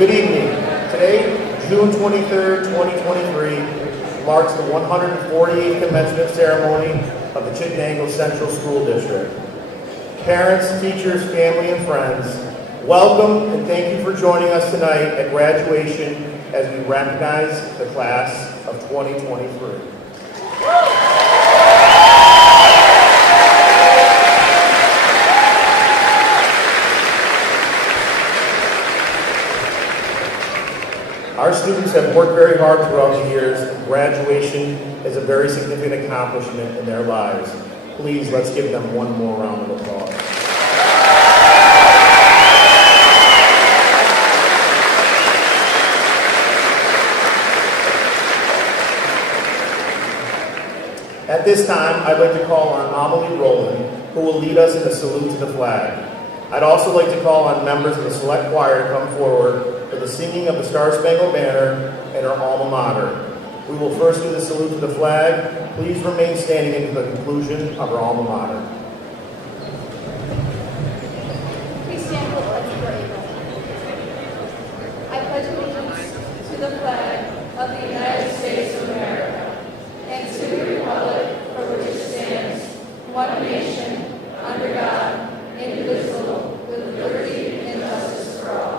Good evening. Today, June 23rd, 2023, marks the 148th commencement ceremony of the Chittenango Central School District. Parents, teachers, family, and friends, welcome and thank you for joining us tonight at graduation as we recognize the class of 2023. Our students have worked very hard throughout the years, and graduation is a very significant accomplishment in their lives. Please, let's give them one more round of applause. At this time, I'd like to call on Amelie Rowland, who will lead us in a salute to the flag. I'd also like to call on members of the select choir to come forward for the singing of the Star-Spangled Banner and our alma mater. We will first do the salute to the flag. Please remain standing until the conclusion of our alma mater. Please stand for the pledge of allegiance. I pledge allegiance to the flag of the United States of America and to the republic for which it stands, one nation, under God, indivisible, with liberty and justice for all.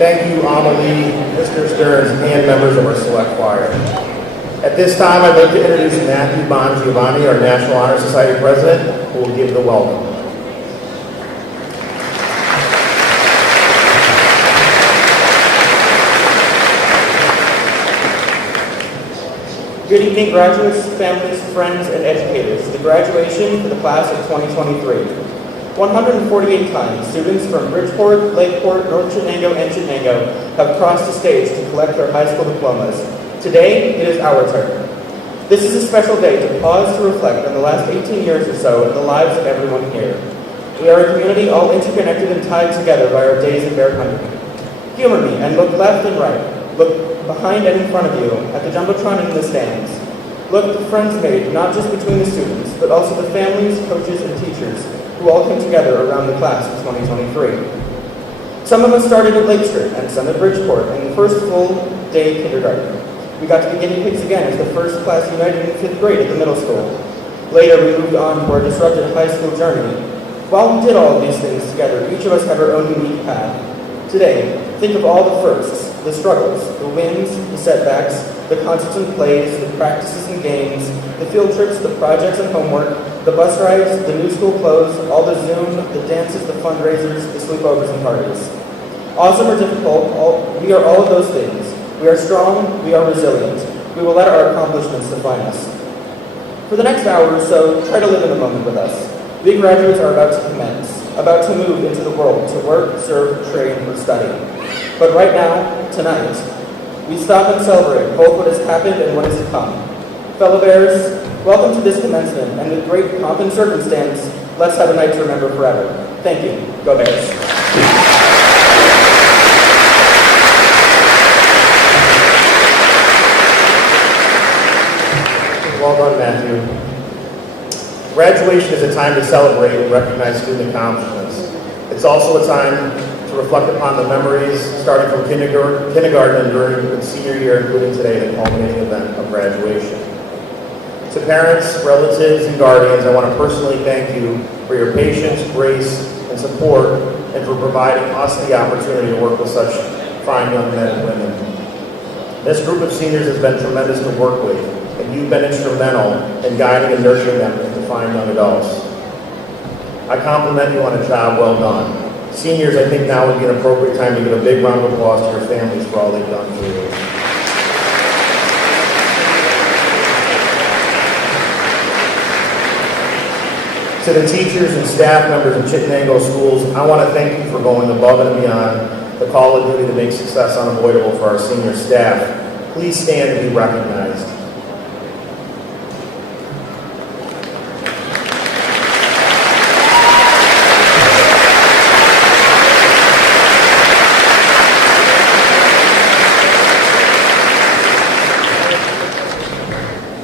Thank you, Amelie, Mr. Stearns, and members of our select choir. At this time, I'd like to introduce Matthew Bongiovanni, our National Honor Society President, who will give the welcome. Good evening, graduates, families, friends, and educators. The graduation for the class of 2023. 148 times, students from Bridgeport, Lakeport, North Chittenango, and Chittenango have crossed the stage to collect their high school diplomas. Today, it is our turn. This is a special day to pause to reflect on the last 18 years or so in the lives of everyone here. We are a community all interconnected and tied together by our days of bear country. Humor me and look left and right. Look behind and in front of you, at the Jumbotron and in the stands. Look at the friends made, not just between the students, but also the families, coaches, and teachers who all came together around the class of 2023. Some of us started at Lake Street and some at Bridgeport in the first full day kindergarten. We got to be guinea pigs again as the first class united in 5th grade at the middle school. Later, we moved on to our disrupted high school journey. While we did all of these things together, each of us had our own unique path. Today, think of all the firsts, the struggles, the wins, the setbacks, the concerts and plays, the practices and games, the field trips, the projects and homework, the bus rides, the new school clothes, all the Zoom, the dances, the fundraisers, the sleepovers and parties. Awesome or difficult, we are all of those things. We are strong, we are resilient. We will let our accomplishments define us. For the next hour or so, try to live in the moment with us. We graduates are about to commence, about to move into the world to work, serve, train, or study. But right now, tonight, we stop and celebrate both what has happened and what is to come. Fellow Bears, welcome to this commencement, and with great pomp and circumstance, let's have a night to remember forever. Thank you. Go Bears. Well done, Matthew. Graduation is a time to celebrate and recognize student accomplishments. It's also a time to reflect upon the memories starting from kindergarten and during the senior year, including today, the culminating event of graduation. To parents, relatives, and guardians, I want to personally thank you for your patience, grace, and support, and for providing us the opportunity to work with such fine young men and women. This group of seniors has been tremendous to work with, and you've been instrumental in guiding and nurturing them into fine young adults. I compliment you on a job well done. Seniors, I think now would be an appropriate time to give a big round of applause to your families for all they've done for you. To the teachers and staff members of Chittenango schools, I want to thank you for going above and beyond the call of duty to make success unavoidable for our senior staff. Please stand and be recognized.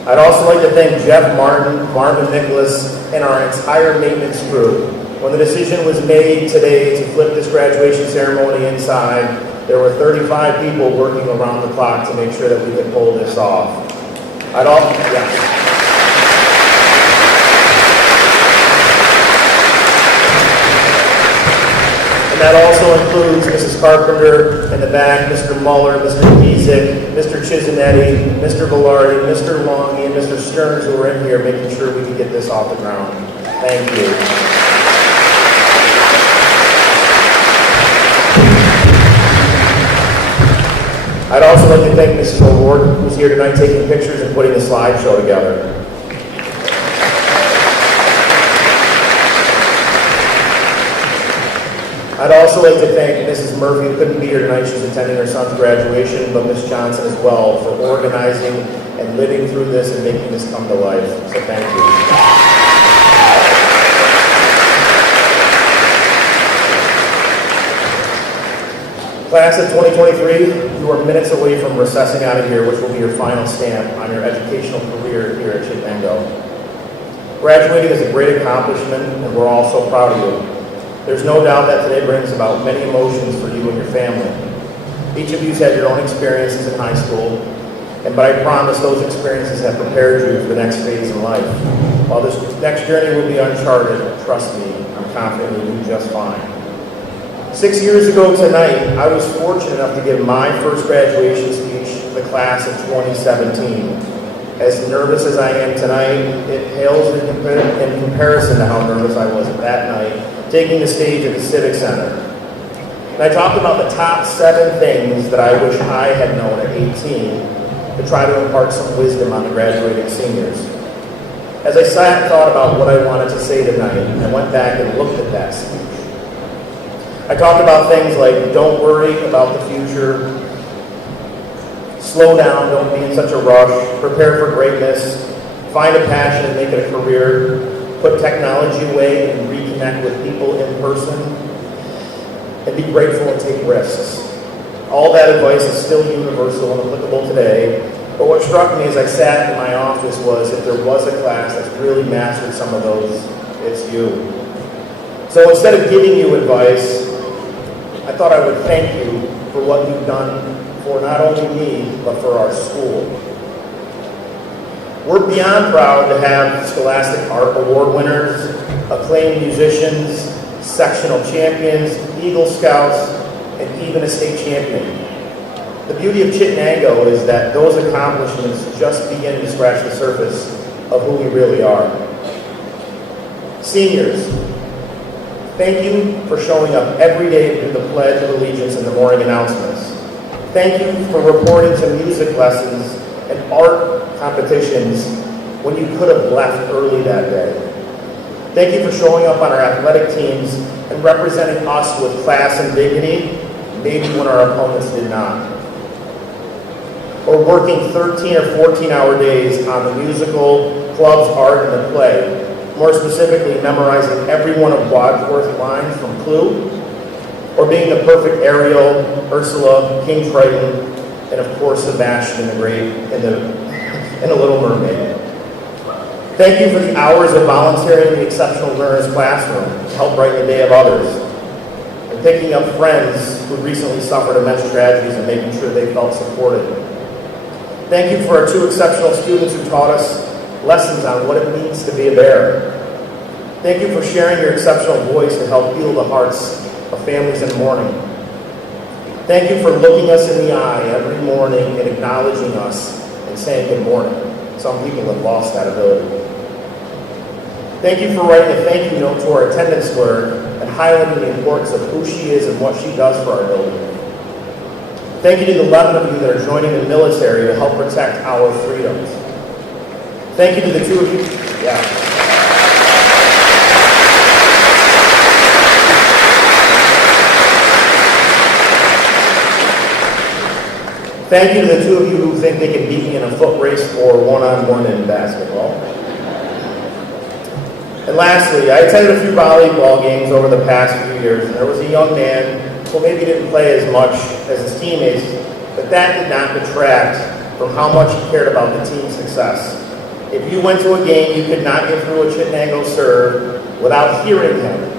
I'd also like to thank Jeff Martin, Marvin Nicholas, and our entire maintenance crew. When the decision was made today to flip this graduation ceremony inside, there were 35 people working around the clock to make sure that we could pull this off. And that also includes Mrs. Carpenter in the back, Mr. Muller, Mr. Giesek, Mr. Chizinetti, Mr. Velarde, Mr. Longy, and Mr. Stearns who were in here making sure we could get this off the ground. Thank you. I'd also like to thank Mrs. O'Rourke, who's here tonight taking pictures and putting the slideshow together. I'd also like to thank Mrs. Murphy, who couldn't be here tonight. She's attending her son's graduation, but Ms. Johnson as well for organizing and living through this and making this come to life. So thank you. Class of 2023, you are minutes away from recessing out of here, which will be your final stamp on your educational career here at Chittenango. Graduating is a great accomplishment, and we're all so proud of you. There's no doubt that today brings about many emotions for you and your family. Each of you has had your own experiences in high school, but I promise those experiences have prepared you for the next phase in life. While this next journey will be uncharted, trust me, I'm confident you'll do just fine. 6 years ago tonight, I was fortunate enough to give my first graduation speech to the class of 2017. As nervous as I am tonight, it pales in comparison to how nervous I was that night, taking the stage at the Civic Center. And I talked about the top 7 things that I wish I had known at 18 to try to impart some wisdom on the graduating seniors. As I sat and thought about what I wanted to say tonight, I went back and looked at that speech. I talked about things like, don't worry about the future, slow down, don't be in such a rush, prepare for greatness, find a passion and make it a career, put technology away and reconnect with people in person, and be grateful and take risks. All that advice is still universal and applicable today, but what struck me as I sat in my office was if there was a class that's really mastered some of those, it's you. So instead of giving you advice, I thought I would thank you for what you've done for not only me, but for our school. We're beyond proud to have Scholastic Art Award winners, acclaimed musicians, sectional champions, Eagle Scouts, and even a state champion. The beauty of Chittenango is that those accomplishments just begin to scratch the surface of who we really are. Seniors, thank you for showing up every day to do the Pledge of Allegiance and the morning announcements. Thank you for reporting to music lessons and art competitions when you could have left early that day. Thank you for showing up on our athletic teams and representing us with class and dignity, maybe when our opponents did not. Or working 13 or 14-hour days on the musical, clubs, art, and the play. More specifically, memorizing every one of Wadsworth's lines from Clue, or being the perfect Ariel, Ursula, King Triton, and of course Sebastian the Great in the Little Mermaid. Thank you for the hours of volunteering in the Exceptional Learners Classroom to help brighten the day of others, and picking up friends who recently suffered immense tragedies and making sure they felt supported. Thank you for our 2 exceptional students who taught us lessons on what it means to be a bear. Thank you for sharing your exceptional voice to help heal the hearts of families in mourning. Thank you for looking us in the eye every morning and acknowledging us and saying good morning. Some people have lost that ability. Thank you for writing a thank you note to our attendance clerk and highlighting the importance of who she is and what she does for our building. Thank you to the 11 of you that are joining the military to help protect our freedoms. Thank you to the 2 of you. Thank you to the 2 of you who think they can beat me in a foot race or one-on-one in basketball. And lastly, I attended a few volleyball games over the past few years, and there was a young man who maybe didn't play as much as his teammates, but that did not detract from how much he cared about the team's success. If you went to a game, you could not get through a Chittenango serve without hearing him.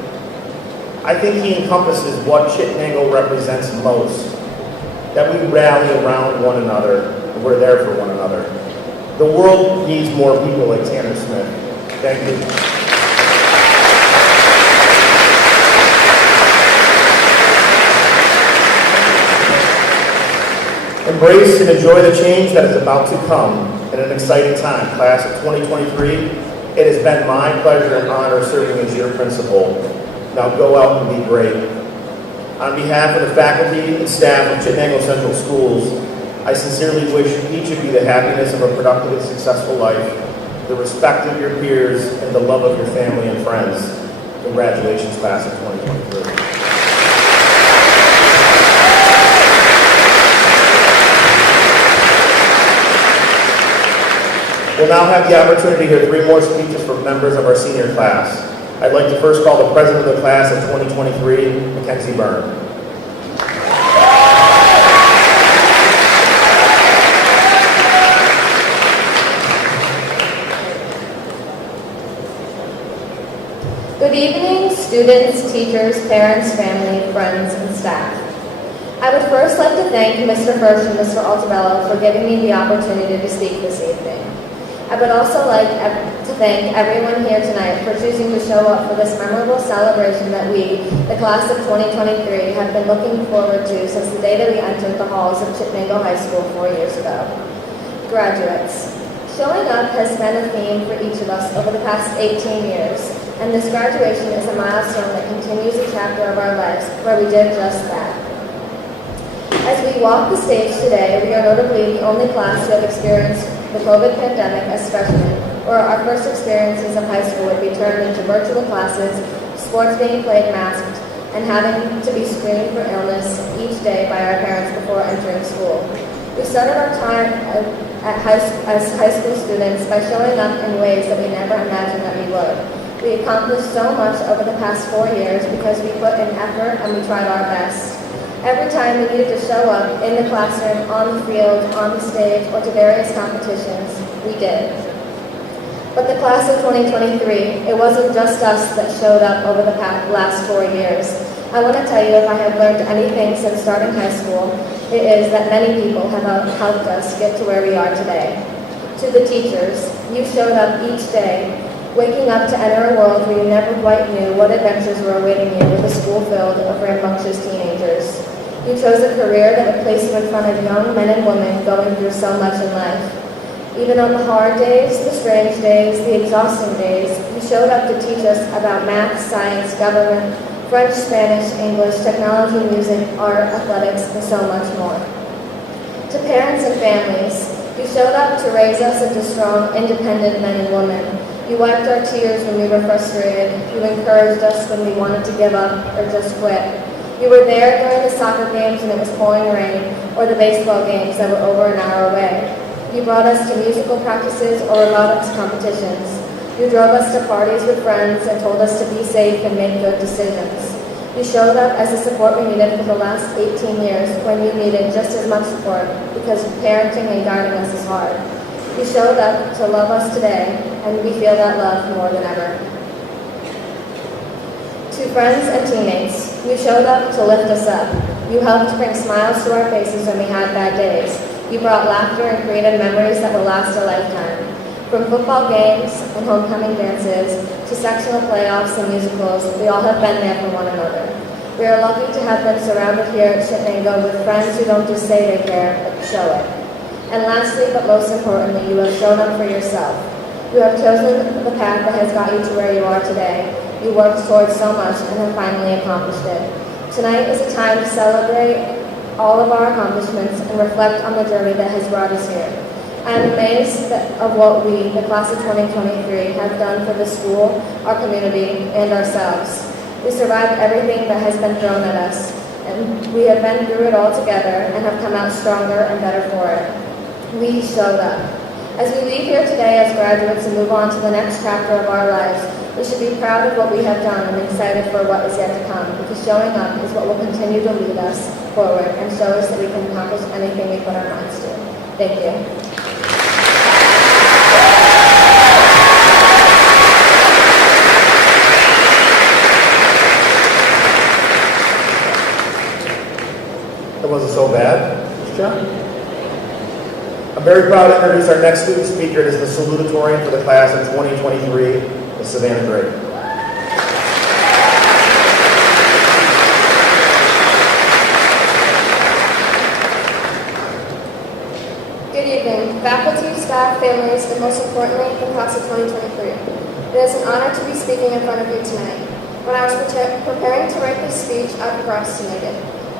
I think he encompasses what Chittenango represents most, that we rally around one another, and we're there for one another. The world needs more people like Tanner Smith. Thank you. Embrace and enjoy the change that is about to come in an exciting time. Class of 2023, it has been my pleasure and honor serving as your principal. Now go out and be great. On behalf of the faculty and staff of Chittenango Central Schools, I sincerely wish each of you the happiness of a productive and successful life, the respect of your peers, and the love of your family and friends. Congratulations, class of 2023. We'll now have the opportunity to hear 3 more speeches from members of our senior class. I'd like to first call the president of the class of 2023, Mackenzie Byrne. Good evening, students, teachers, parents, family, friends, and staff. I would first like to thank Mr. Hirsch and Mr. Altabello for giving me the opportunity to speak this evening. I would also like to thank everyone here tonight for choosing to show up for this memorable celebration that we, the class of 2023, have been looking forward to since the day that we entered the halls of Chittenango High School 4 years ago. Graduates, Showing up has been a theme for each of us over the past 18 years, and this graduation is a milestone that continues a chapter of our lives where we did just that. As we walk the stage today, we are notably the only class to have experienced the COVID pandemic as freshmen, where our first experiences of high school would be turned into virtual classes, sports being played masked, and having to be screened for illness each day by our parents before entering school. We started our time as high school students by showing up in ways that we never imagined that we would. We accomplished so much over the past 4 years because we put in effort and we tried our best. Every time we needed to show up in the classroom, on the field, on the stage, or to various competitions, we did. But the class of 2023, it wasn't just us that showed up over the last 4 years. I want to tell you, if I have learned anything since starting high school, it is that many people have helped us get to where we are today. To the teachers, you showed up each day, waking up to enter a world where you never quite knew what adventures were awaiting you with a school filled of rambunctious teenagers. You chose a career that would place you in front of young men and women going through so much in life. Even on the hard days, the strange days, the exhausting days, you showed up to teach us about math, science, government, French, Spanish, English, technology, music, art, athletics, and so much more. To parents and families, you showed up to raise us into strong, independent men and women. You wiped our tears when we were frustrated. You encouraged us when we wanted to give up or just quit. You were there during the soccer games when it was pouring rain, or the baseball games that were over an hour away. You brought us to musical practices or robotics competitions. You drove us to parties with friends and told us to be safe and make good decisions. You showed up as the support we needed for the last 18 years when you needed just as much support because parenting and guiding us is hard. You showed up to love us today, and we feel that love more than ever. To friends and teammates, you showed up to lift us up. You helped bring smiles to our faces when we had bad days. You brought laughter and created memories that will last a lifetime. From football games and homecoming dances to sectional playoffs and musicals, we all have been there for one another. We are lucky to have been surrounded here at Chittenango with friends who don't just say they care, but show it. And lastly, but most importantly, you have shown up for yourself. You have chosen the path that has got you to where you are today. You worked towards so much and have finally accomplished it. Tonight is a time to celebrate all of our accomplishments and reflect on the journey that has brought us here. I am amazed of what we, the class of 2023, have done for the school, our community, and ourselves. We survived everything that has been thrown at us, and we have been through it all together and have come out stronger and better for it. We showed up. As we leave here today as graduates and move on to the next chapter of our lives, we should be proud of what we have done and excited for what is yet to come, because showing up is what will continue to lead us forward and show us that we can accomplish anything we put our minds to. Thank you. That wasn't so bad. Good job. I'm very proud to introduce our next student speaker. It is the salutatorian for the class of 2023, Ms. Savannah Gray. Good evening, faculty, staff, families, and most importantly, the class of 2023. It is an honor to be speaking in front of you tonight. When I was preparing to write this speech, I procrastinated.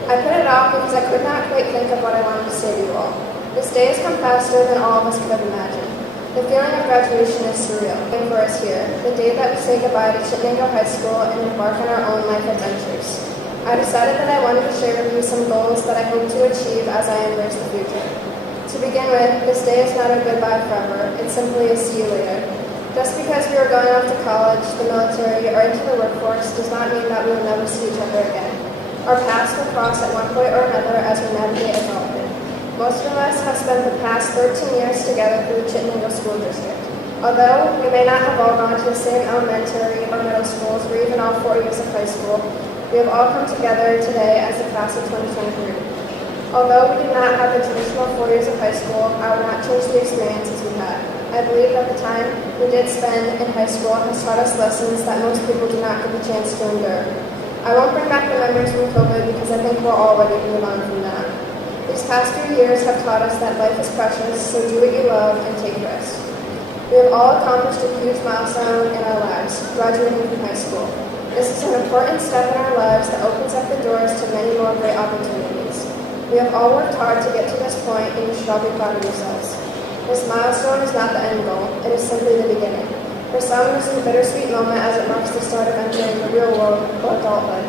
I put it off because I could not quite think of what I wanted to say to you all. This day has come faster than all of us could have imagined. The feeling of graduation is surreal, and for us here, the day that we say goodbye to Chittenango High School and embark on our own life adventures. I decided that I wanted to share with you some goals that I hope to achieve as I embrace the future. To begin with, this day is not a goodbye forever, it's simply a see you later. Just because we are going off to college, the military, or into the workforce does not mean that we will never see each other again. Our paths will cross at one point or another as we navigate adulthood. Most of us have spent the past 13 years together through the Chittenango School District. Although we may not have all gone to the same elementary or middle schools or even all 4 years of high school, we have all come together today as the class of 2023. Although we did not have the traditional 4 years of high school, I would not change the experiences we had. I believe that the time we did spend in high school has taught us lessons that most people do not get the chance to endure. I won't bring back the memories from COVID because I think we're all ready to move on from that. These past few years have taught us that life is precious, so do what you love and take risks. We have all accomplished a huge milestone in our lives, graduating from high school. This is an important step in our lives that opens up the doors to many more great opportunities. We have all worked hard to get to this point, and you should all be proud of yourselves. This milestone is not the end goal, it is simply the beginning. For some, this is a bittersweet moment as it marks the start of entering the real world or adulthood.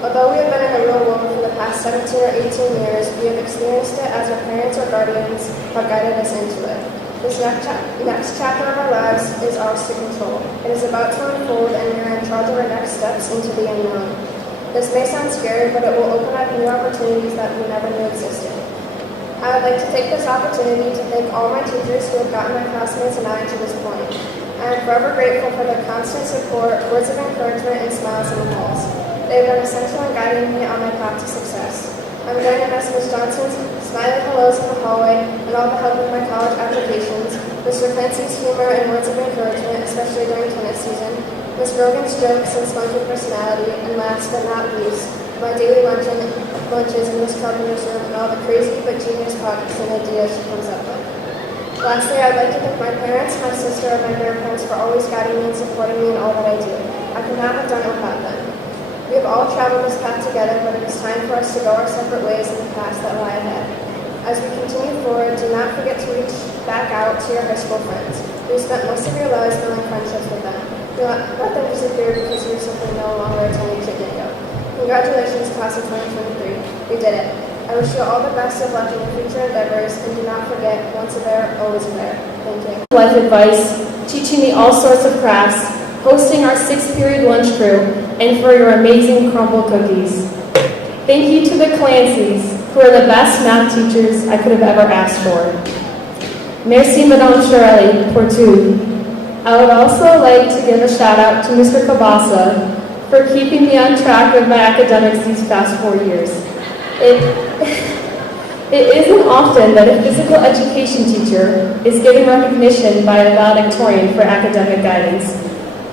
Although we have been in the real world for the past 17 or 18 years, we have experienced it as our parents or guardians have guided us into it. This next chapter of our lives is ours to control. It is about to unfold, and we are in charge of our next steps into the unknown. This may sound scary, but it will open up new opportunities that we never knew existed. I would like to take this opportunity to thank all my teachers who have gotten my classmates and I to this point. I am forever grateful for their constant support, words of encouragement, and smiles in the halls. They have been essential in guiding me on my path to success. I'm going to miss Ms. Johnson's smiling hellos in the hallway and all the help with my college applications, Mr. Clancy's humor and words of encouragement, especially during tennis season, Ms. Rogan's jokes and spunky personality, and last but not least, my daily lunches in Ms. Carpenter's room and all the crazy but genius projects and ideas she comes up with. Lastly, I'd like to thank my parents, my sister, and my grandparents for always guiding me and supporting me in all that I do. I could not have done it without them. We have all traveled this path together, but it is time for us to go our separate ways in the paths that lie ahead. As we continue forward, do not forget to reach back out to your high school friends. You spent most of your lives building friendships with them. Do not let them disappear because you are simply no longer attending Chittenango. Congratulations, class of 2023. We did it. I wish you all the best of luck in your future endeavors, and do not forget, once a bear, always a bear. Thank you. Life advice, teaching me all sorts of crafts, hosting our 6th period lunch crew, and for your amazing crumble cookies. Thank you to the Clancys, who are the best math teachers I could have ever asked for. Merci Madame Shirley pour tout. I would also like to give a shout out to Mr. Kabasa for keeping me on track with my academics these past 4 years. It isn't often that a physical education teacher is given recognition by a valedictorian for academic guidance.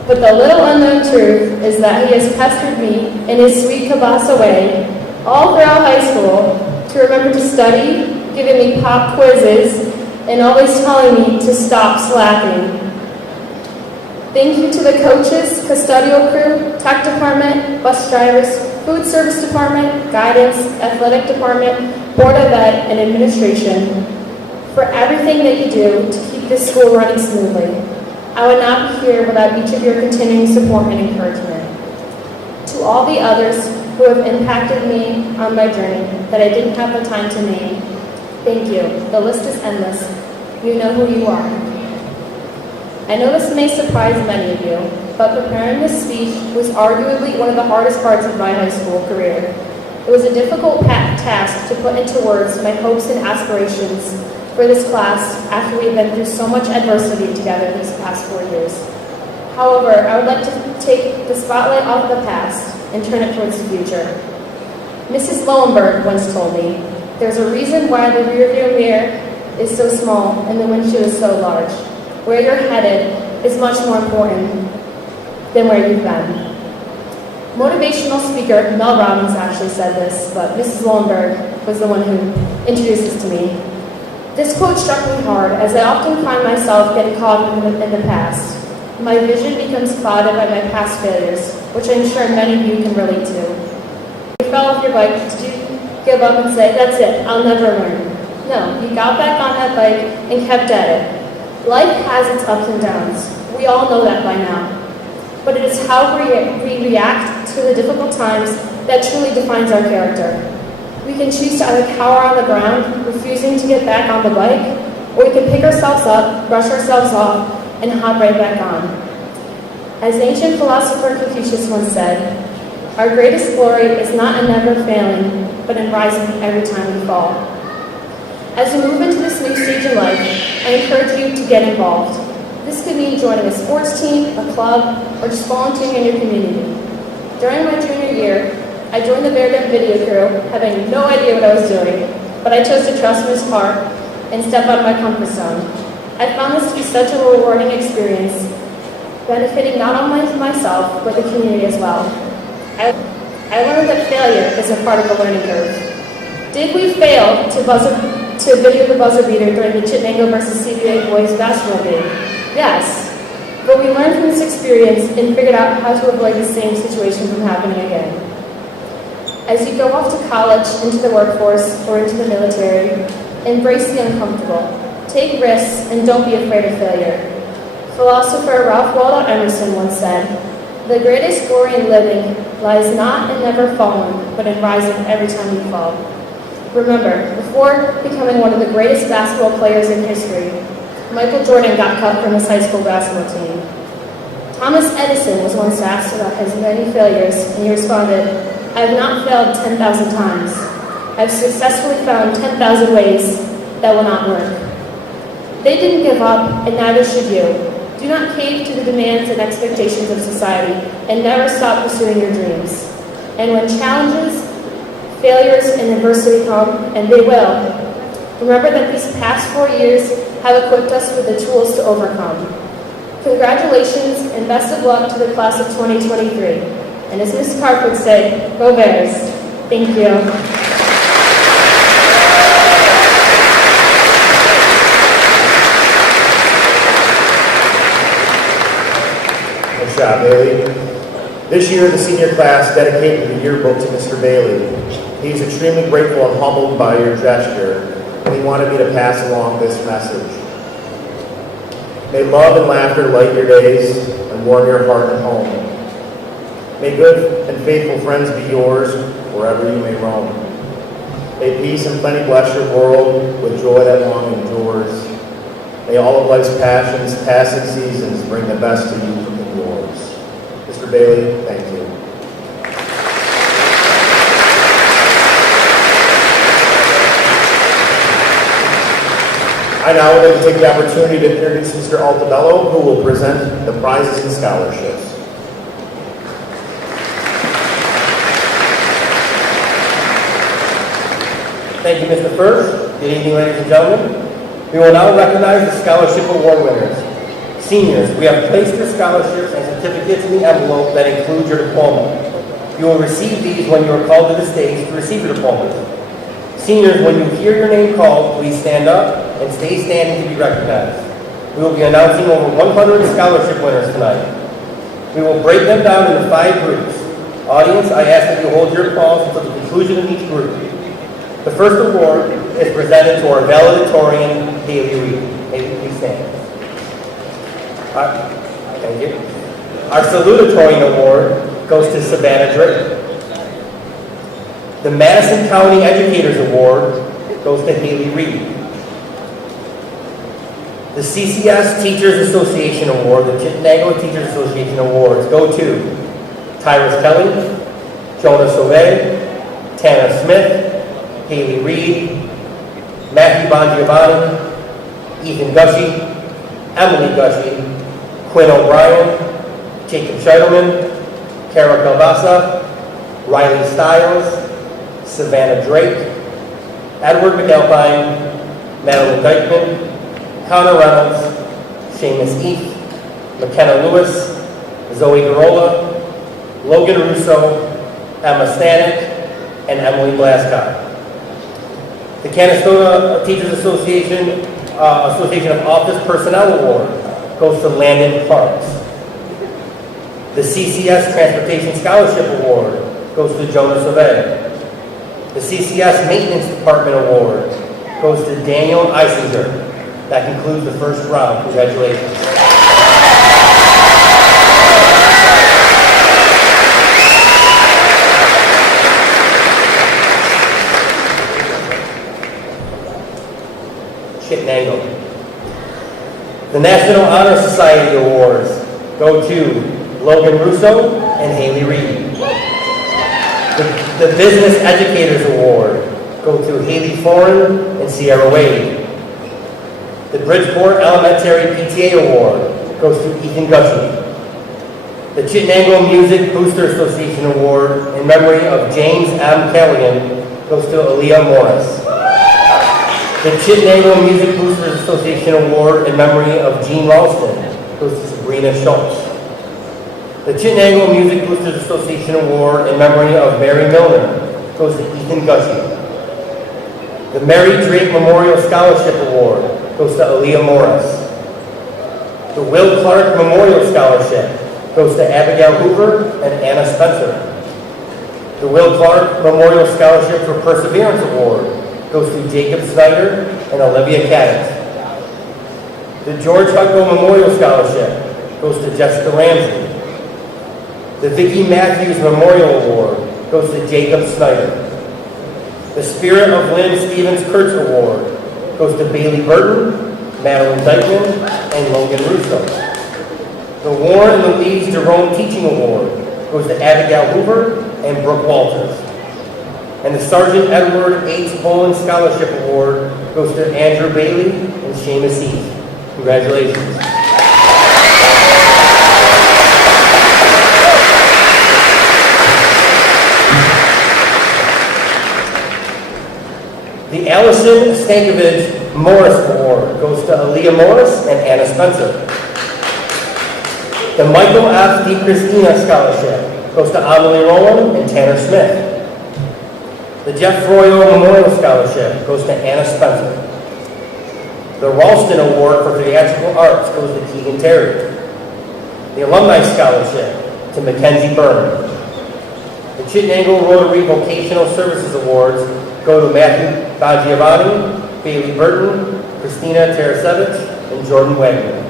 But the little unknown truth is that he has pestered me in his sweet Kabasa way all throughout high school to remember to study, giving me pop quizzes, and always telling me to stop slacking. Thank you to the coaches, custodial crew, tech department, bus drivers, food service department, guidance, athletic department, board of ed, and administration for everything that you do to keep this school running smoothly. I would not be here without each of your continuing support and encouragement. To all the others who have impacted me on my journey that I didn't have the time to name, thank you. The list is endless. You know who you are. I know this may surprise many of you, but preparing this speech was arguably one of the hardest parts of my high school career. It was a difficult task to put into words my hopes and aspirations for this class after we have been through so much adversity together these past 4 years. However, I would like to take the spotlight off the past and turn it towards the future. Mrs. Lowenberg once told me, there's a reason why the rearview mirror is so small and the windshield is so large. Where you're headed is much more important than where you've been. Motivational speaker Mel Robbins actually said this, but Mrs. Lowenberg was the one who introduced this to me. This quote struck me hard, as I often find myself getting caught in the past. My vision becomes clouded by my past failures, which I'm sure many of you can relate to. You fell off your bike, did you give up and say, that's it, I'll never learn? No, you got back on that bike and kept at it. Life has its ups and downs. We all know that by now. But it is how we react to the difficult times that truly defines our character. We can choose to either cower on the ground, refusing to get back on the bike, or we can pick ourselves up, brush ourselves off, and hop right back on. As ancient philosopher Confucius once said, our greatest glory is not in never failing, but in rising every time we fall. As we move into this new stage in life, I encourage you to get involved. This could mean joining a sports team, a club, or just volunteering in your community. During my junior year, I joined the Verdant video crew, having no idea what I was doing, but I chose to trust Ms. Park and step out of my comfort zone. I found this to be such a rewarding experience, benefiting not only myself, but the community as well. I learned that failure is a part of the learning curve. Did we fail to video the buzzer beater during the Chittenango versus CBA boys basketball game? Yes. But we learned from this experience and figured out how to avoid the same situation from happening again. As you go off to college, into the workforce, or into the military, embrace the uncomfortable. Take risks and don't be afraid of failure. Philosopher Ralph Waldo Emerson once said, "The greatest glory in living lies not in never falling, but in rising every time you fall." Remember, before becoming one of the greatest basketball players in history, Michael Jordan got cut from his high school basketball team. Thomas Edison was once asked about his many failures, and he responded, "I have not failed 10,000 times. I've successfully found 10,000 ways that will not work." They didn't give up, and neither should you. Do not cave to the demands and expectations of society, and never stop pursuing your dreams. And when challenges, failures, and adversity come, and they will, remember that these past 4 years have equipped us with the tools to overcome. Congratulations and best of luck to the class of 2023. And as Ms. Carp would say, go Bears. Thank you. Nice job, Bailey. This year, the senior class dedicated the yearbook to Mr. Bailey. He is extremely grateful and humbled by your gesture, and he wanted me to pass along this message. May love and laughter light your days and warm your heart and home. May good and faithful friends be yours wherever you may roam. May peace and plenty bless your world with joy that long endures. May all of life's passions, passing seasons bring the best to you and yours. Mr. Bailey, thank you. I now would like to take the opportunity to introduce Mr. Altabello, who will present the prizes and scholarships. Thank you, Mr. First. Good evening, ladies and gentlemen. We will now recognize the scholarship award winners. Seniors, we have placed your scholarships and certificates in the envelope that include your diploma. You will receive these when you are called to the stage to receive your diplomas. Seniors, when you hear your name called, please stand up and stay standing to be recognized. We will be announcing over 100 scholarship winners tonight. We will break them down into 5 groups. Audience, I ask that you hold your applause until the conclusion of each group. The first award is presented to our valedictorian, Haley Reed. Haley, please stand. Thank you. Our salutatorian award goes to Savannah Drake. The Madison County Educators Award goes to Haley Reed. The CCS Teachers Association Award, the Chittenango Teachers Association Awards, go to Tyrus Kelly, Jonah Sauvé, Tanner Smith, Haley Reed, Matthew Bongiovanni, Ethan Gushy, Emily Gushy, Quinn O'Brien, Jacob Scheitelman, Kara Calvasa, Riley Stiles, Savannah Drake, Edward McAlpine, Madeline Dykeman, Connor Reynolds, Seamus Eath, McKenna Lewis, Zoe Garola, Logan Russo, Emma Stanek, and Emily Blascott. The Canastota Teachers Association Association of Office Personnel Award goes to Landon Parks. The CCS Transportation Scholarship Award goes to Jonah Sauvé. The CCS Maintenance Department Award goes to Daniel Eisinger. That concludes the first round. Congratulations. Chittenango. The National Honor Society Awards go to Logan Russo and Haley Reed. The Business Educators Award go to Haley Foran and Sierra Wade. The Bridgeport Elementary PTA Award goes to Ethan Gushy. The Chittenango Music Booster Association Award in memory of James M. Callaghan goes to Aaliyah Morris. The Chittenango Music Boosters Association Award in memory of Gene Ralston goes to Sabrina Schultz. The Chittenango Music Boosters Association Award in memory of Mary Milner goes to Ethan Gushy. The Mary Drake Memorial Scholarship Award goes to Aaliyah Morris. The Will Clark Memorial Scholarship goes to Abigail Hoover and Anna Spencer. The Will Clark Memorial Scholarship for Perseverance Award goes to Jacob Snyder and Olivia Caddick. The George Huckle Memorial Scholarship goes to Jessica Ramsey. The Vicki Matthews Memorial Award goes to Jacob Snyder. The Spirit of Lynn Stevens Kurtz Award goes to Bailey Burton, Madeline Dykeman, and Logan Russo. The Warren and Louise Jerome Teaching Award goes to Abigail Hoover and Brooke Walters. And the Sergeant Edward H. Boland Scholarship Award goes to Andrew Bailey and Seamus Heath. Congratulations. The Allison Stankovich Morris Award goes to Aaliyah Morris and Anna Spencer. The Michael F. DiChristina Scholarship goes to Amelie Rowland and Tanner Smith. The Jeff Royal Memorial Scholarship goes to Anna Spencer. The Ralston Award for Theatrical Arts goes to Keegan Terry. The Alumni Scholarship to Mackenzie Byrne. The Chittenango Rotary Vocational Services Awards go to Matthew Bagiovanni, Bailey Burton, Christina Tarasevich, and Jordan Wagner.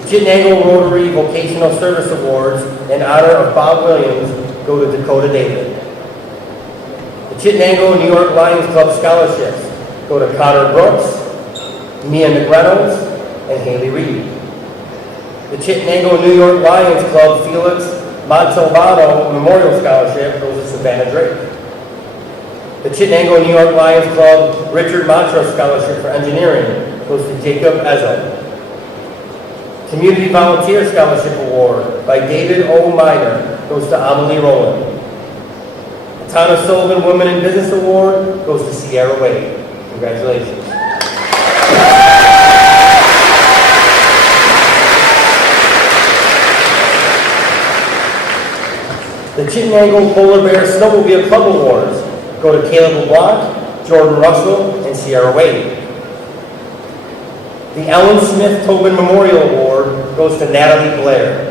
The Chittenango Rotary Vocational Service Awards in honor of Bob Williams go to Dakota David. The Chittenango New York Lions Club Scholarships go to Connor Brooks, Mia McReynolds, and Haley Reed. The Chittenango New York Lions Club Felix Montalbano Memorial Scholarship goes to Savannah Drake. The Chittenango New York Lions Club Richard Montrose Scholarship for Engineering goes to Jacob Ezzo. Community Volunteer Scholarship Award by David O. Miner goes to Amelie Rowland. The Town of Sullivan Women in Business Award goes to Sierra Wade. Congratulations. The Chittenango Polar Bear Snowmobile Club Awards go to Caleb LeBlanc, Jordan Russell, and Sierra Wade. The Ellen Smith Tobin Memorial Award goes to Natalie Blair.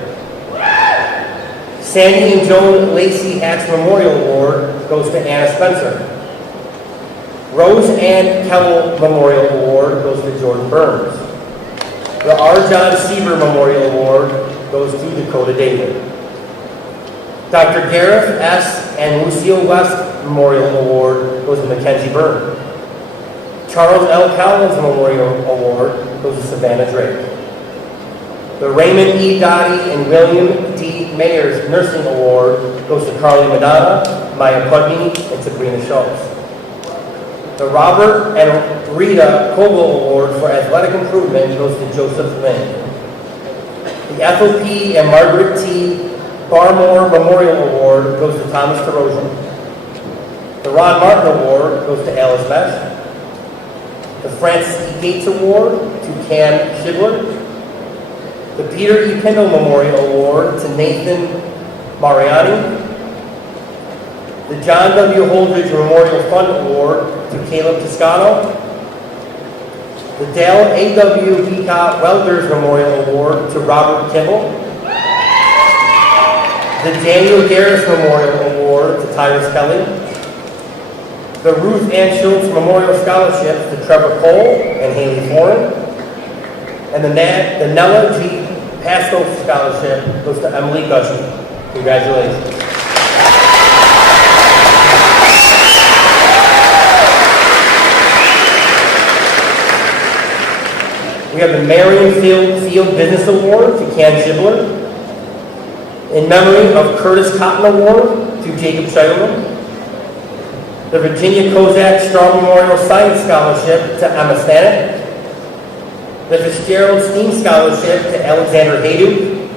Sandy and Joan Lacey Hatch Memorial Award goes to Anna Spencer. Rose Ann Kellel Memorial Award goes to Jordan Burns. The R. John Seaver Memorial Award goes to Dakota David. Dr. Gareth S. and Lucille West Memorial Award goes to Mackenzie Byrne. Charles L. Collins Memorial Award goes to Savannah Drake. The Raymond E. Dottie and William D. Mayers Nursing Award goes to Carly Madonna, Maya Pudney, and Sabrina Schultz. The Robert and Rita Kogel Award for Athletic Improvement goes to Joseph Lynn. The Ethel P. and Margaret T. Barmore Memorial Award goes to Thomas Corrosion. The Ron Martin Award goes to Alice Mesh. The Francis E. Gates Award to Cam Shidler. The Peter E. Kendall Memorial Award to Nathan Mariani. The John W. Holdridge Memorial Fund Award to Caleb Toscano. The Dale A.W. Beacott Welders Memorial Award to Robert Kimball. The Daniel Garris Memorial Award to Tyrus Kelly. The Ruth Ann Schultz Memorial Scholarship to Trevor Cole and Haley Foran. And the Nella G. Pasco Scholarship goes to Emily Gushie. Congratulations. We have the Marion Field Business Award to Cam Shibler. In memory of Curtis Cotton Award to Jacob Scheidlerman. The Virginia Kozak Strong Memorial Science Scholarship to Emma Stanek. The Fitzgerald Steen Scholarship to Alexander Hayduk.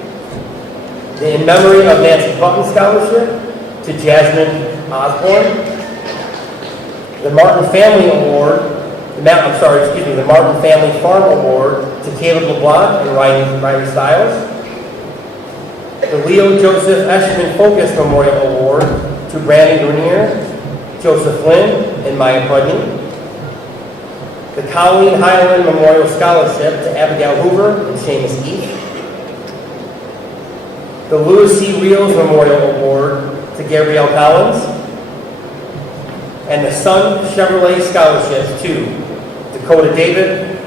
The In Memory of Nancy Button Scholarship to Jasmine Osborne. The Martin Family Award, the Martin Family Farm Award to Caleb LeBlanc and Riley Stiles. The Leo Joseph Eschman Focus Memorial Award to Brandon Grenier, Joseph Lynn, and Maya Pudney. The Colleen Highland Memorial Scholarship to Abigail Hoover and Seamus East. The Lewis C. Reels Memorial Award to Gabrielle Collins. And the Sun Chevrolet Scholarships to Dakota David,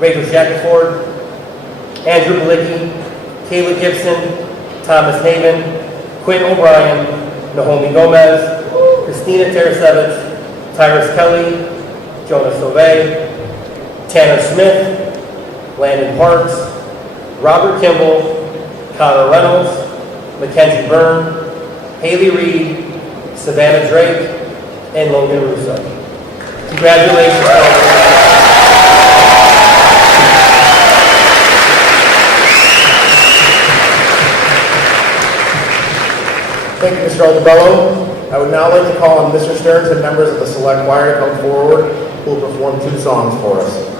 Rachel Shackelford, Andrew Balicki, Kayla Gibson, Thomas Haven, Quinn O'Brien, Naomi Gomez, Christina Tarasevich, Tyrus Kelly, Jonah Sauvé, Tanner Smith, Landon Parks, Robert Kimball, Connor Reynolds, Mackenzie Byrne, Haley Reed, Savannah Drake, and Logan Russo. Congratulations. Thank you, Mr. Altobello. I would now like to call on Mr. Stearns and members of the select choir to come forward, who will perform 2 songs for us.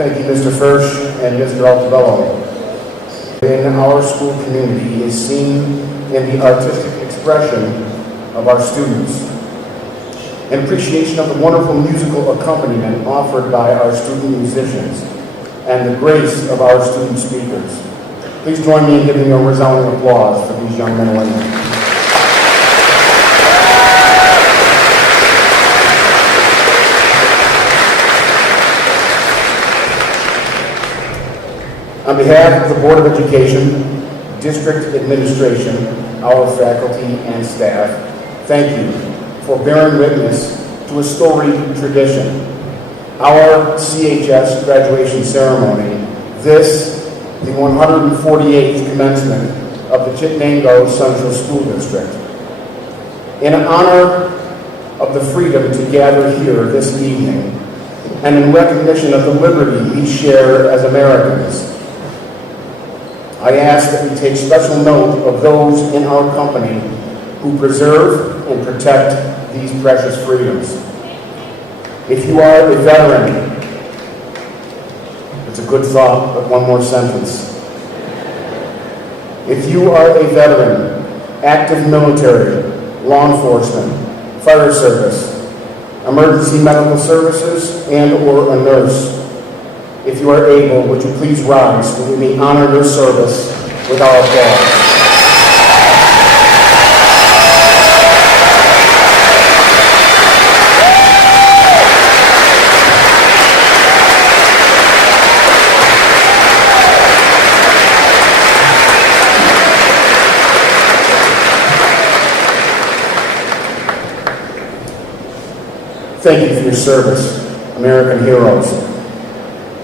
Thank you, Mr. Furch and Mr. Altobello. In our school community is seen in the artistic expression of our students. An appreciation of the wonderful musical accompaniment offered by our student musicians and the grace of our student speakers. Please join me in giving a resounding applause for these young men and women. On behalf of the Board of Education, District Administration, our faculty and staff, thank you for bearing witness to a storied tradition. Our CHS graduation ceremony, this, the 148th commencement of the Chittenango Central School District. In honor of the freedom to gather here this evening, and in recognition of the liberty we share as Americans, I ask that we take special note of those in our company who preserve and protect these precious freedoms. If you are a veteran, it's a good thought, but one more sentence. If you are a veteran, active military, law enforcement, fire service, emergency medical services, and/or a nurse, if you are able, would you please rise and we may honor your service with our applause. Thank you for your service, American heroes.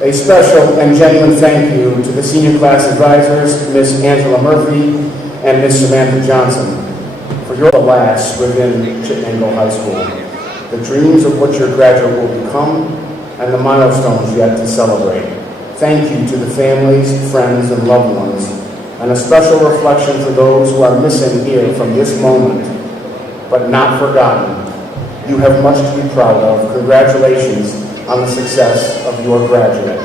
A special and genuine thank you to the senior class advisors, Ms. Angela Murphy and Ms. Samantha Johnson, for your last within Chittenango High School, the dreams of what your graduate will become, and the milestones yet to celebrate. Thank you to the families, friends, and loved ones, and a special reflection for those who are missing here from this moment, but not forgotten. You have much to be proud of. Congratulations on the success of your graduate.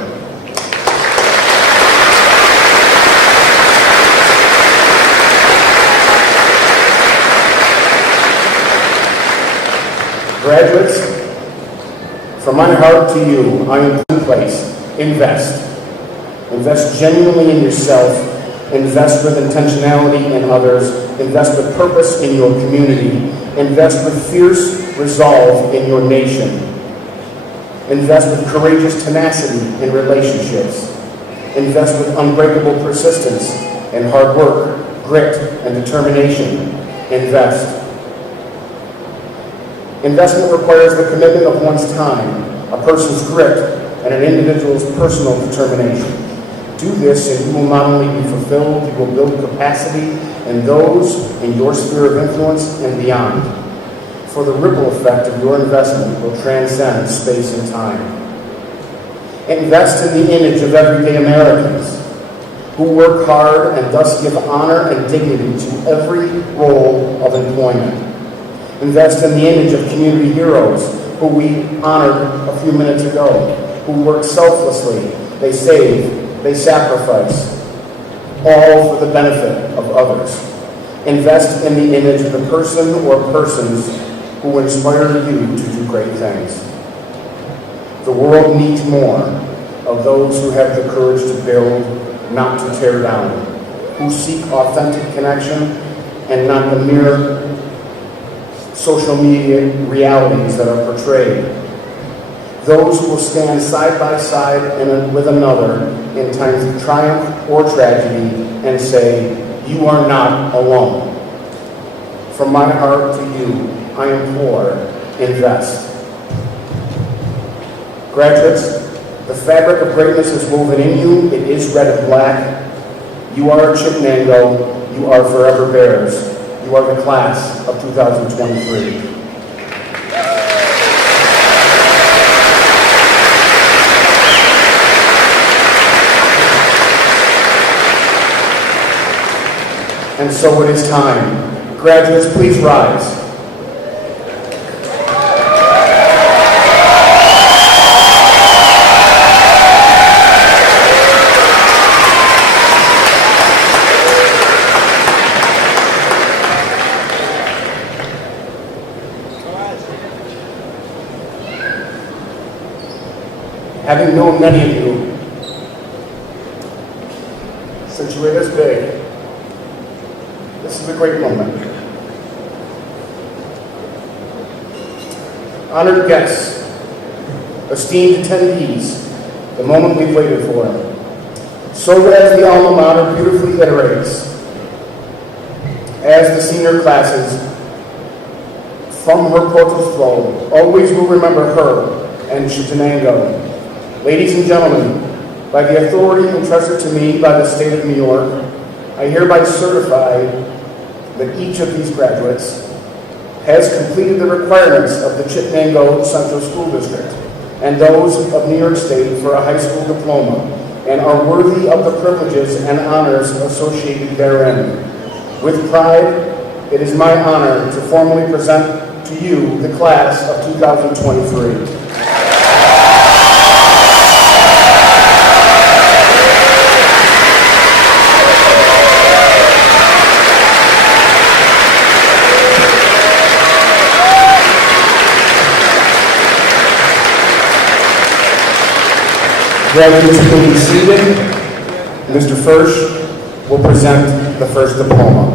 Graduates, from my heart to you, I am in place. Invest. Invest genuinely in yourself. Invest with intentionality in others. Invest with purpose in your community. Invest with fierce resolve in your nation. Invest with courageous tenacity in relationships. Invest with unbreakable persistence and hard work, grit, and determination. Invest. Investment requires the commitment of one's time, a person's grit, and an individual's personal determination. Do this and you will not only be fulfilled, you will build capacity in those in your sphere of influence and beyond. For the ripple effect of your investment will transcend space and time. Invest in the image of everyday Americans who work hard and thus give honor and dignity to every role of employment. Invest in the image of community heroes who we honored a few minutes ago, who work selflessly, they save, they sacrifice, all for the benefit of others. Invest in the image of the person or persons who inspire you to do great things. The world needs more of those who have the courage to build, not to tear down, who seek authentic connection and not the mere social media realities that are portrayed. Those who will stand side by side with another in times of triumph or tragedy and say, "You are not alone." From my heart to you, I implore, invest. Graduates, the fabric of greatness is woven in you. It is red and black. You are Chittenango. You are forever bearers. You are the class of 2023. And so it is time. Graduates, please rise. having known many of you since you were this big, this is a great moment. Honored guests, esteemed attendees, the moment we've waited for. So as the alma mater beautifully iterates, as the senior classes from her portals flow, always will remember her and Chittenango. Ladies and gentlemen, by the authority entrusted to me by the state of New York, I hereby certify that each of these graduates has completed the requirements of the Chittenango Central School District and those of New York State for a high school diploma, and are worthy of the privileges and honors associated therein. With pride, it is my honor to formally present to you the class of 2023. Graduates, please be seated. Mr. Fursch will present the first diploma.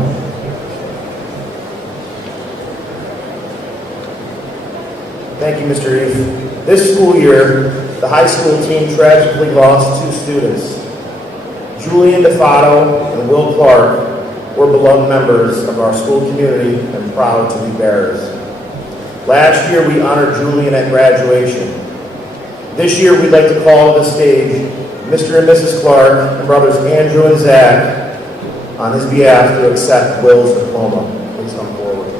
Thank you, Mr. Eve. This school year, the high school team tragically lost 2 students. Julian DeFato and Will Clark were beloved members of our school community and proud to be bearers. Last year, we honored Julian at graduation. This year, we'd like to call to the stage Mr. and Mrs. Clark and brothers Andrew and Zach on his behalf to accept Will's diploma. Please come forward.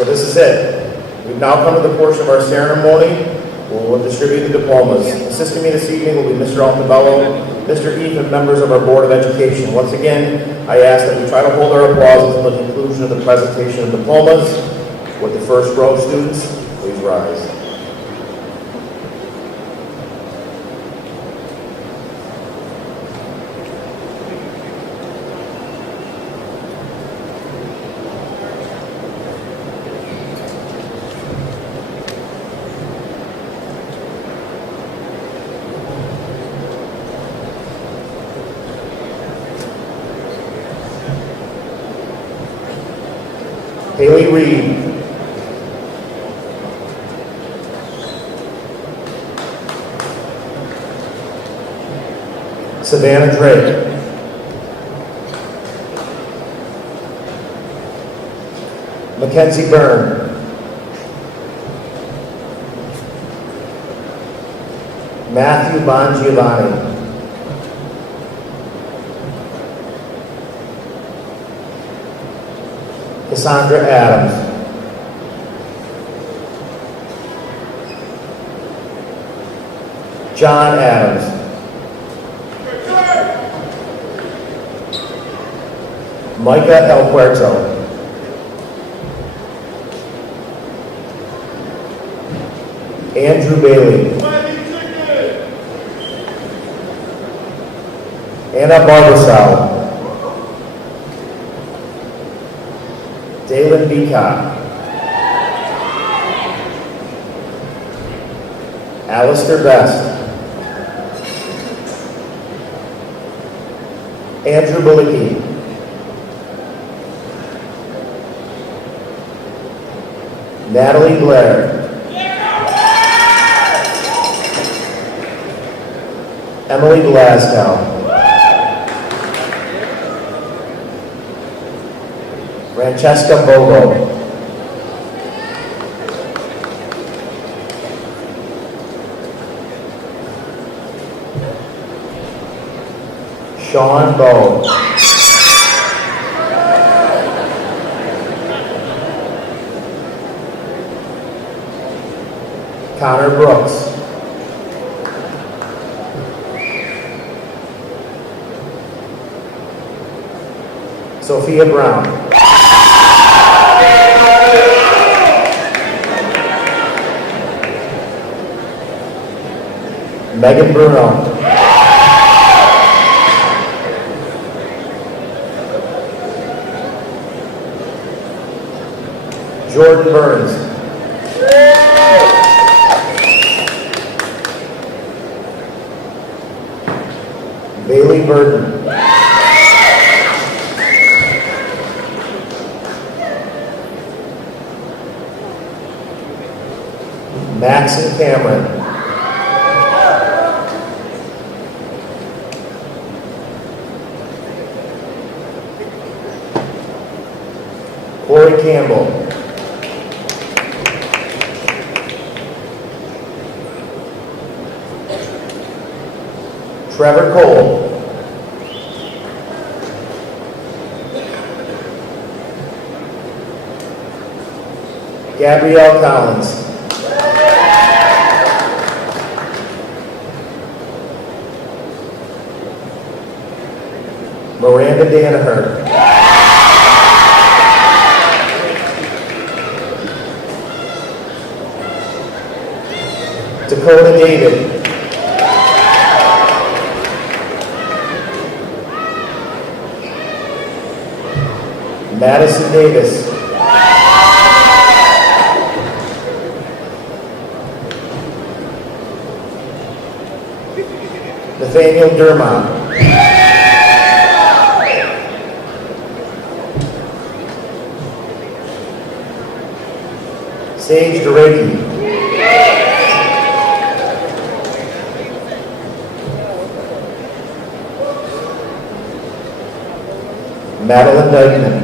So this is it. We've now come to the portion of our ceremony where we'll distribute the diplomas. Assisting me this evening will be Mr. Altabello, Mr. Eve, and members of our Board of Education. Once again, I ask that we try to hold our applause until the conclusion of the presentation of diplomas. With the first row of students, please rise. Haley Reed. Savannah Drake. Mackenzie Byrne. Matthew Bongiovanni. Cassandra Adams. John Adams. Micah El Puerto. Andrew Bailey. Anna Barbasal. Dalen Beacott. Alistair Best. Andrew Bullocky. Natalie Blair. Emily Glasgow. Francesca Bogo. Sean Bowe. Connor Brooks. Sophia Brown. Megan Bruno. Jordan Burns. Bailey Burton. Maxon Cameron. Corey Campbell. Trevor Cole. Gabrielle Collins. Miranda Danaher. Dakota David. Madison Davis. Nathaniel Dermott. Sage Duragi. Madeline Dykeman.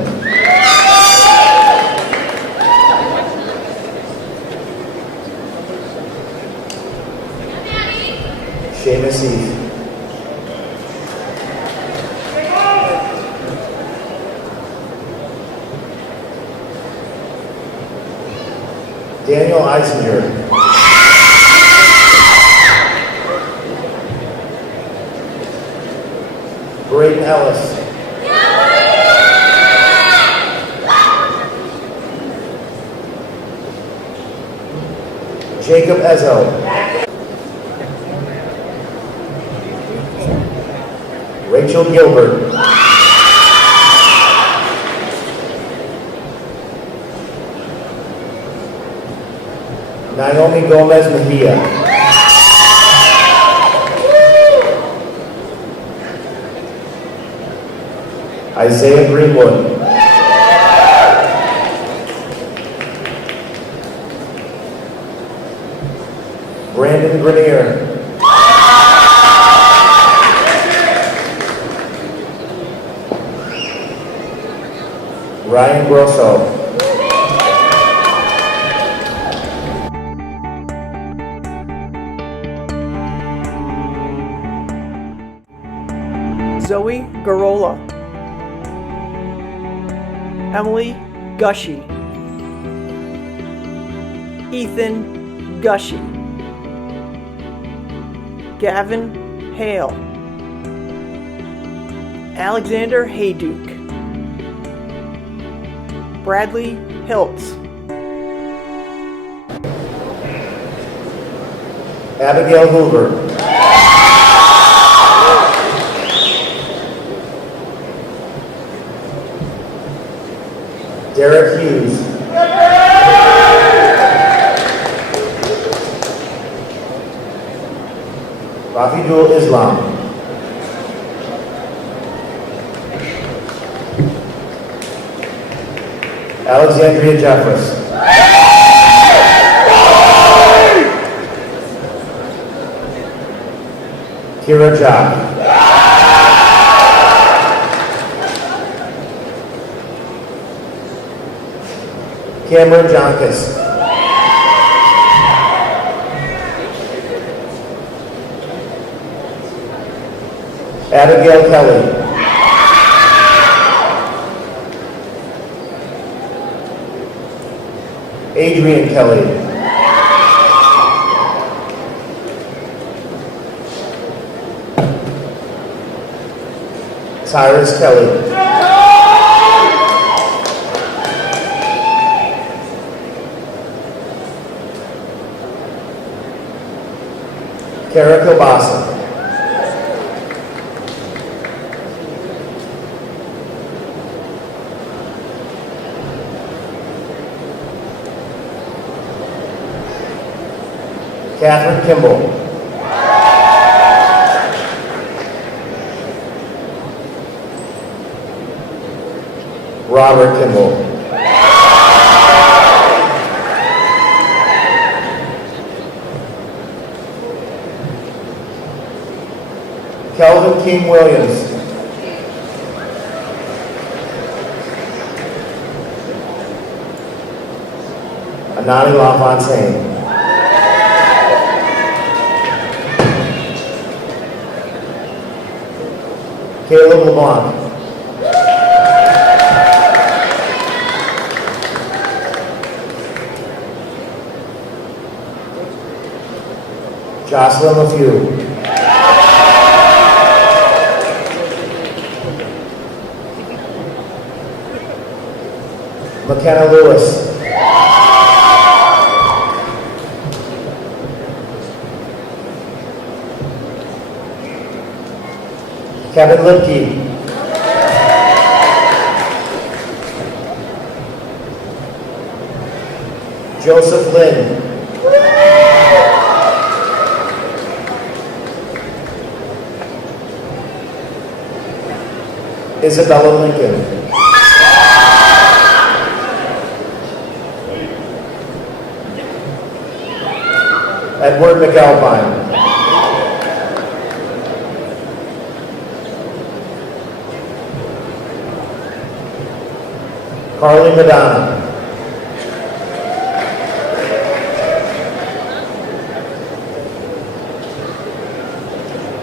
Seamus Eve. Daniel Eisinger. Braden Ellis. Jacob Ezzo. Rachel Gilbert. Naomi Gomez Mejia. Isaiah Greenwood. Brandon Grenier. Ryan Grosso. Zoe Garola. Emily Gushy. Ethan Gushy. Gavin Hale, Alexander Hayduke, Bradley Hiltz, Abigail Hoover, Derek Hughes, Rafidul Islam, Alexandria Jeffress, Kira Jock, Cameron Jonkis, Abigail Kelly, Adrian Kelly, Tyrus Kelly, Kara Kilbasa, Catherine Kimball, Robert Kimball, Kelvin King Williams, Anani LaFontaine, Caleb LeBlanc, Jocelyn LaFew, McKenna Lewis, Kevin Lipke, Joseph Lynn, Isabella Lincoln, Edward McAlpine, Carly Madonna,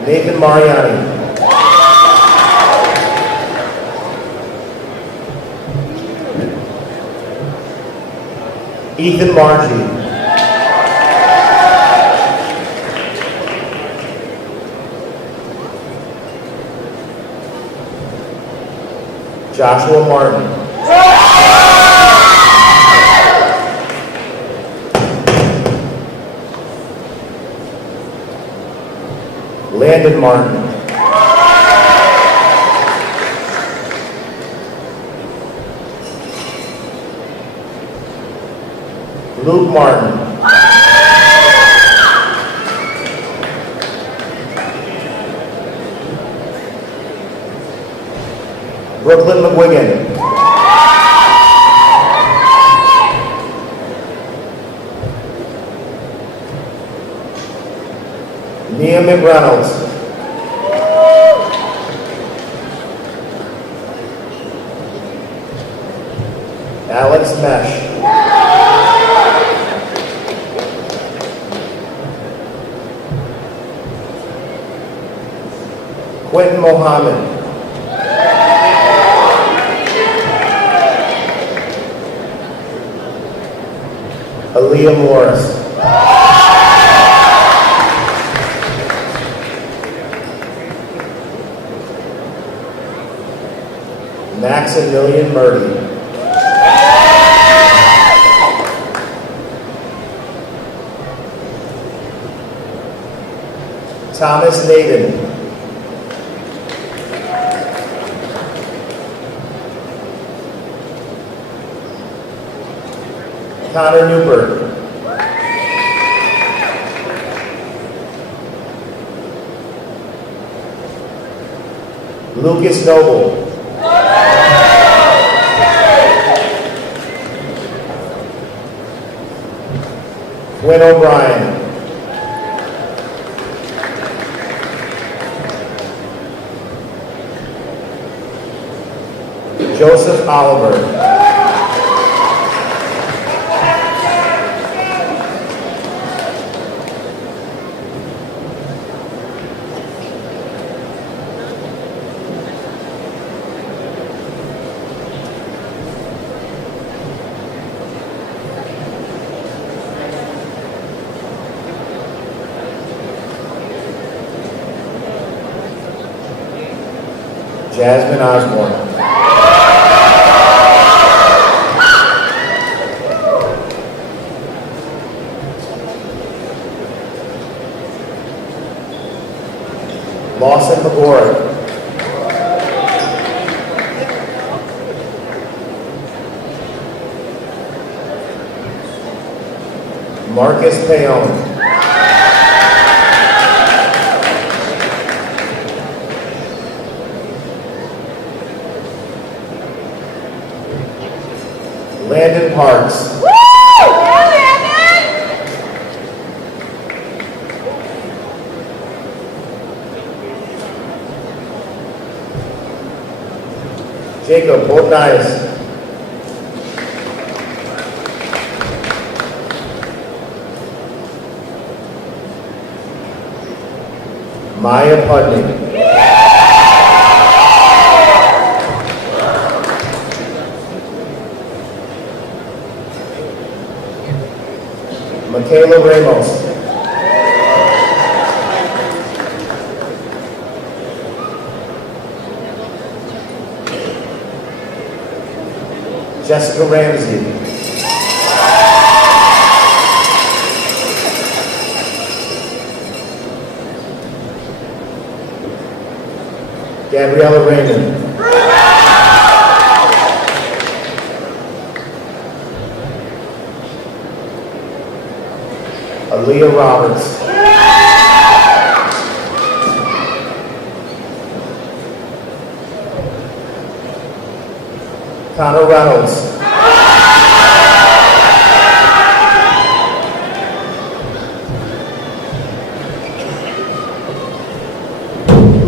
Nathan Mariani, Ethan Margie, Joshua Martin, Landon Martin, Luke Martin, Brooklyn McGuigan, Nia McReynolds, Alex Mesh, Quentin Mohammed, Aaliyah Morris, Maximilian Murdy. Thomas Naden. Connor Newberg. Lucas Noble. Quinn O'Brien. Joseph Oliver. Jasmine Osborne. Lawson McGorry. Marcus Payon. Landon Parks. Jacob Botnias. Maya Pudney. Michaela Ramos. Jessica Ramsey. Gabriella Raymond. Aaliyah Roberts. Connor Reynolds.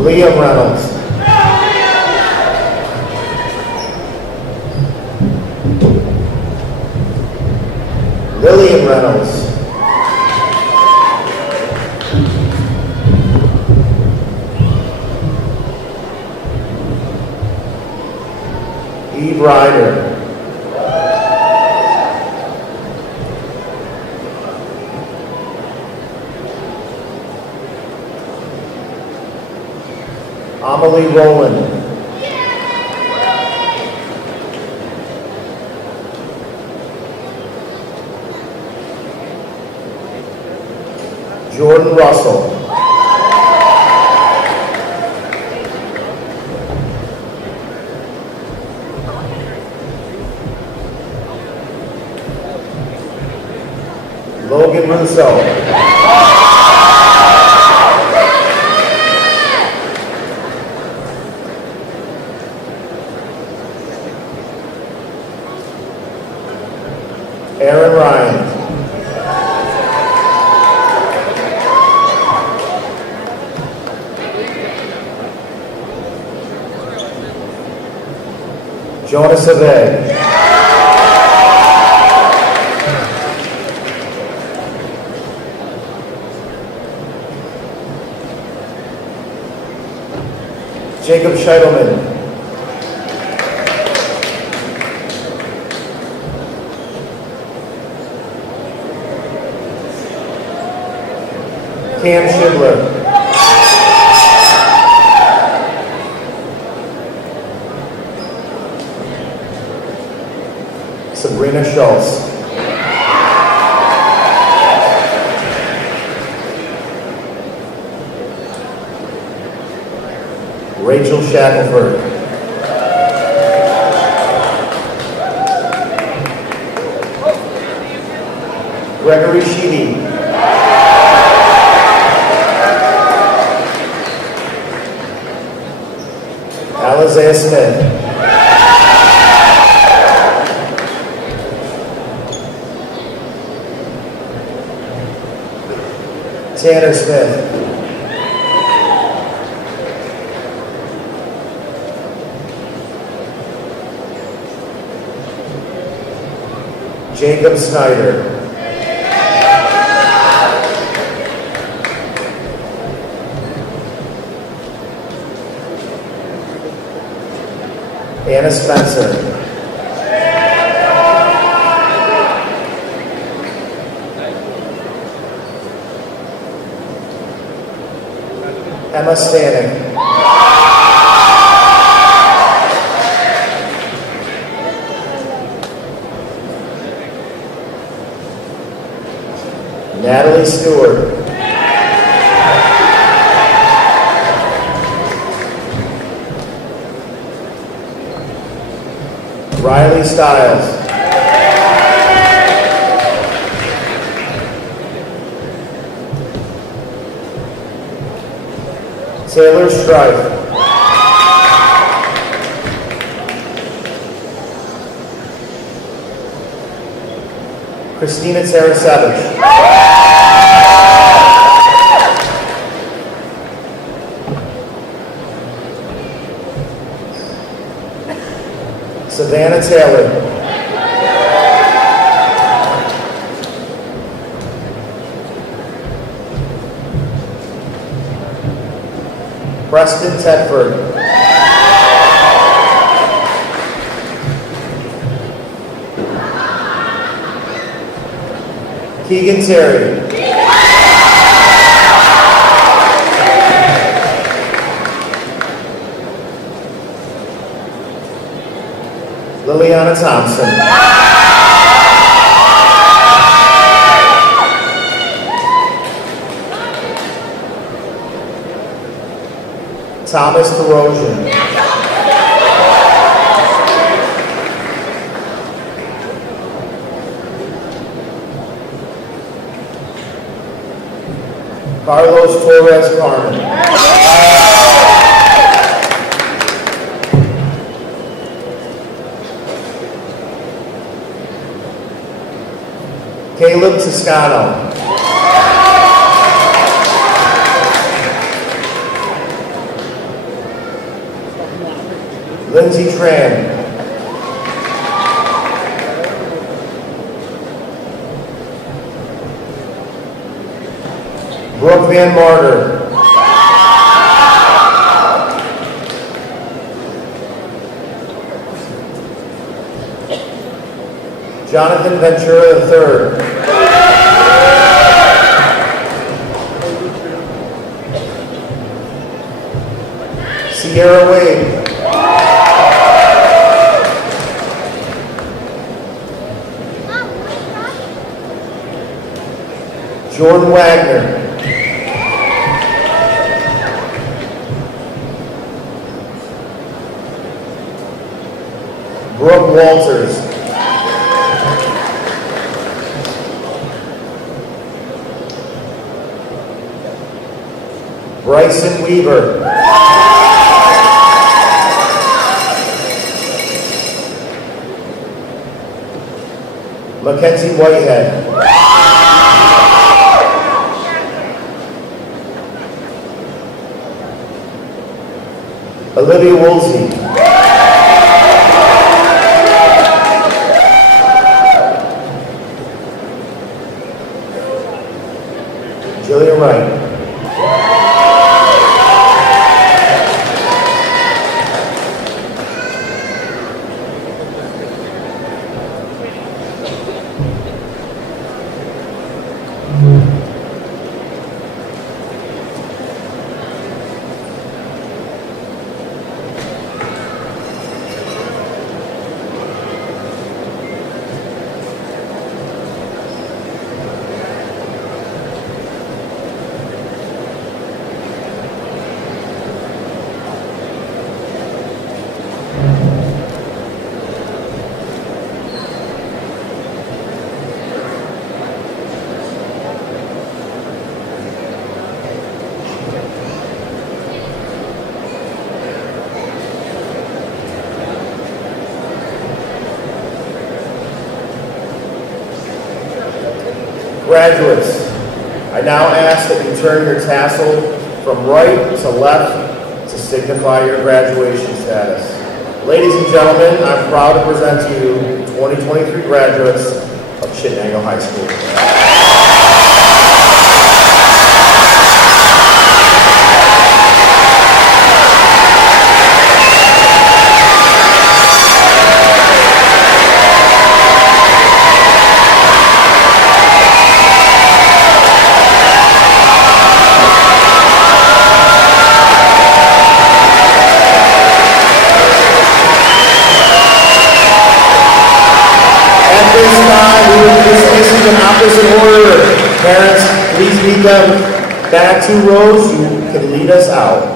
Liam Reynolds. Lillian Reynolds. Eve Ryder. Amelie Rowland. Jordan Russell. Logan Russo. Aaron Ryan. Jonas Ave. Jacob Scheitelman. Cam Schindler. Rachel Shackelford. Gregory Sheedy. Alizea Smith. Tanner Smith. Jacob Snyder. Anna Spencer. Emma Stanek. Natalie Stewart. Riley Stiles. Taylor Strife. Christina Tarasevich. Savannah Taylor. Preston Tedford. Keegan Terry. Liliana Thompson. Thomas Derosian. Carlos Torres Carmen. Caleb Toscano. Lindsay Tran. Brooke Van Martyr. Jonathan Ventura III. Sierra Wade. Jordan Wagner. Brooke Walters. Bryson Weaver. Mackenzie Whitehead. Olivia Woolsey. Jillian Wright. Graduates, I now ask that you turn your tassel from right to left to signify your graduation status. Ladies and gentlemen, I'm proud to present to you the 2023 graduates of Chittenango High School. At this time, we will be dismissing in opposite order. Parents, please meet them back 2 rows. You can lead us out.